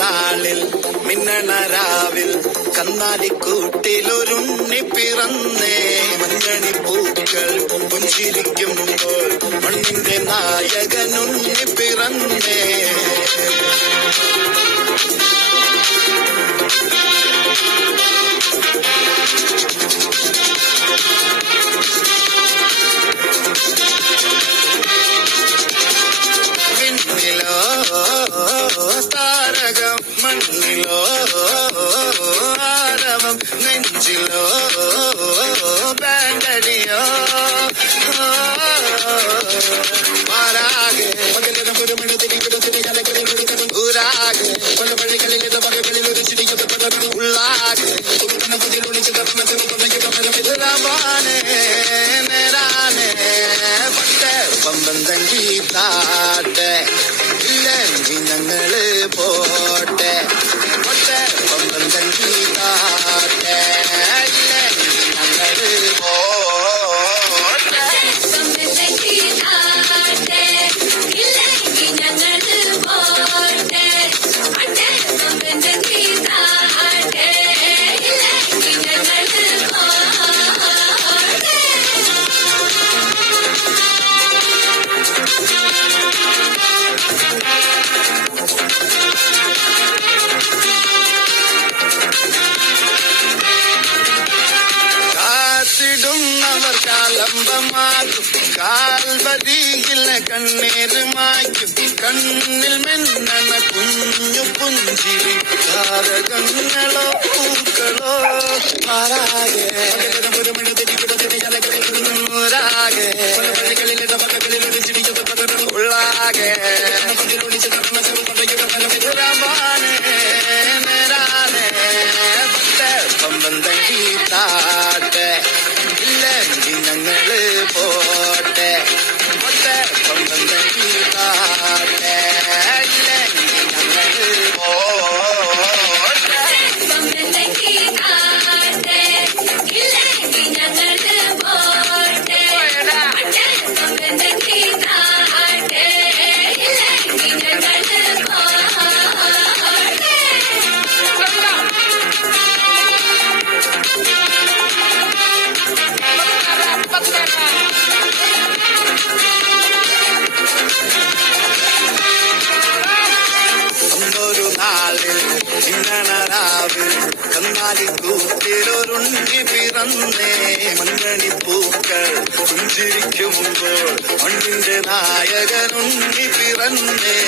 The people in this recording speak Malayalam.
നാളിൽ മിന്നണരാവിൽ കന്നാലിക്കൂട്ടിലൊരുണ്ണി പിറന്നേ. മഞ്ഞണി പൂക്കൾ പുഞ്ചിരിക്കുമ്പോൾ മണ്ണിന്റെ നായകനുണ്ണി പിറന്നേ. താരകം മണ്ണിലോ ആരവം നെഞ്ചിലോ ബാൻഡടിയോ മാറാകെ ഊരാകെ പല വഴികളിലെ വകകളിൽ ഒരു ചിരിക്കപ്പെട്ട ഉള്ളാകെ നേരാനെ പട്ടേ പമ്പം തങ്കി താട്ടെ ഇല്ലെങ്കിൽ ഞങ്ങള് പോട്ടെ. പട്ടേ പമ്പം തങ്കി താട്ടെ ഇല്ലെങ്കിൽ ഞങ്ങള് പോട്ടെ. കാത്തിടുന്നവർ കാലംബമാകും കാൽവരിയിൽ കണ്ണീര് മായ്ക്കും. കണ്ണിൽ മിന്നണ കുഞ്ഞു പുഞ്ചിരി താരകങ്ങളോ പൂക്കളോ ആരാകെ ൂരാകെ ഉള്ളാകെ പമ്പം തങ്കി താട്ടെ ഇല്ലെങ്കിൽ ഞങ്ങള് പോട്ടെ. പട്ടേ പമ്പം തങ്കി താട്ടെ ഇല്ലെങ്കിൽ ഞങ്ങള് പോട്ടെ. ഒന്നൊരു നാളിൽ മിന്നണരാവിൽ കന്നാലിക്കൂട്ടിലൊരുണ്ണി പിറന്നേ. മഞ്ഞണി പൂക്കൾ പുഞ്ചിരിക്കുമ്പോൾ മണ്ണിന്റെ നായകനുണ്ണി പിറന്നേ.